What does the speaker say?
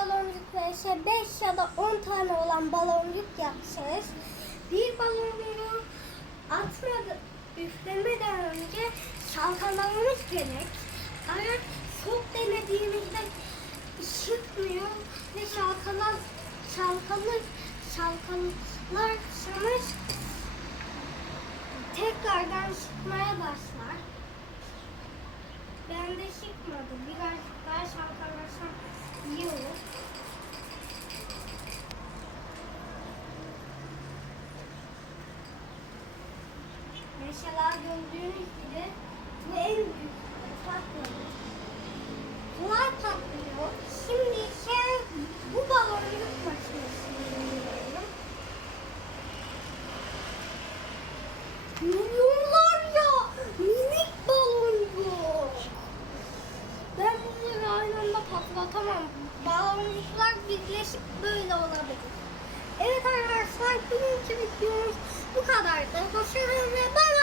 bir baloncuk vs 5 ya da 10 tane olan baloncuk yapacağız. Bir baloncuğu atmadı, üflemeden önce çalkalamamız gerek. Eğer çok denediğimizde çıkmıyor ve çalkalar çalkalı çalkalarsanız tekrardan çıkmaya başlar. Ben de çıkmadı. Birazcık Mesela gördüğünüz gibi bu en büyük patladı. Kolay patlıyor. Şimdi ise bu baloncuk makinesini deniyorum. Milyonlarca minik baloncuk. Ben bunları aynı anda patlatamam. Baloncuklar birleşip böyle olabilir. Evet arkadaşlar bugünkü videomuz bu kadardı. Hoşçakalın.